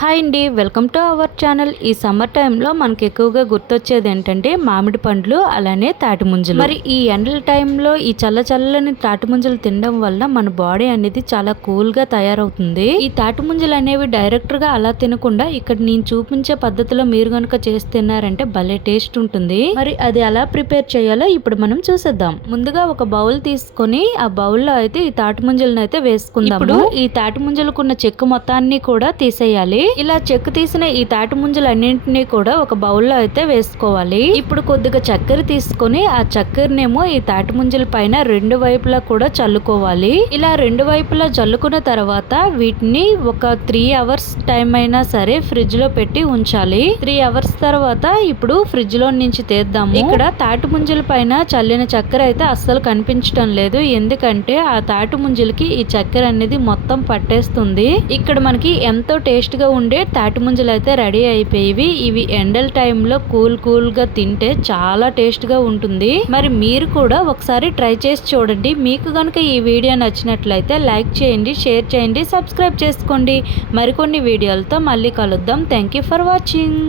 Hi అండి, welcome to our channel. ఈ summer టైంలో మనకి ఎక్కువగా గుర్తొచ్చేది ఏంటంటే మామిడి పండ్లు, అలానే తాటి ముంజలు. మరి ఈ ఎండల టైంలో ఈ చల్లని తాటి ముంజలు తినడం వల్ల మన బాడీ అనేది చాలా కూల్ గా తయారవుతుంది. ఈ తాటి ముంజలు అనేవి డైరెక్ట్ గా అలా తినకుండా ఇక్కడ నేను చూపించే పద్ధతిలో మీరు కనుక చేసి తిన్నారంటే భలే టేస్ట్ ఉంటుంది. మరి అది ఎలా ప్రిపేర్ చేయాలో ఇప్పుడు మనం చూసేద్దాం. ముందుగా ఒక బౌల్ తీసుకొని ఆ బౌల్లో అయితే ఈ తాటి ముంజలను అయితే వేసుకుందాం. ఇప్పుడు ఈ తాటి ముంజలకున్న చెక్కు మొత్తాన్ని కూడా తీసేయాలి. ఇలా చెక్కు తీసిన ఈ తాటి ముంజలు అన్నింటినీ కూడా ఒక బౌల్లో అయితే వేసుకోవాలి. ఇప్పుడు కొద్దిగా చక్కెర తీసుకొని ఆ చక్కెరనేమో ఈ తాటి ముంజల పైన రెండు వైపులా కూడా చల్లుకోవాలి. ఇలా రెండు వైపులా చల్లుకున్న తర్వాత వీటిని ఒక 3 అవర్స్ టైం అయినా సరే ఫ్రిడ్జ్ లో పెట్టి ఉంచాలి. 3 అవర్స్ తర్వాత ఇప్పుడు ఫ్రిడ్జ్ లో నుంచి తీద్దాము. ఇక్కడ తాటి ముంజల పైన చల్లిన చక్కెర అయితే అస్సలు కనిపించడం లేదు, ఎందుకంటే ఆ తాటి ముంజలకి ఈ చక్కెర అనేది మొత్తం పట్టేస్తుంది. ఇక్కడ మనకి ఎంతో టేస్ట్ గా ఉండే తాటి ముంజలు అయితే రెడీ అయిపోయేవి. ఇవి ఎండల టైంలో కూల్ గా తింటే చాలా టేస్ట్ గా ఉంటుంది. మరి మీరు కూడా ఒకసారి ట్రై చేసి చూడండి. మీకు కనుక ఈ వీడియో నచ్చినట్లయితే లైక్ చేయండి, షేర్ చేయండి, సబ్స్క్రైబ్ చేసుకోండి. మరికొన్ని వీడియోలతో మళ్ళీ కలుద్దాం. Thank you for watching.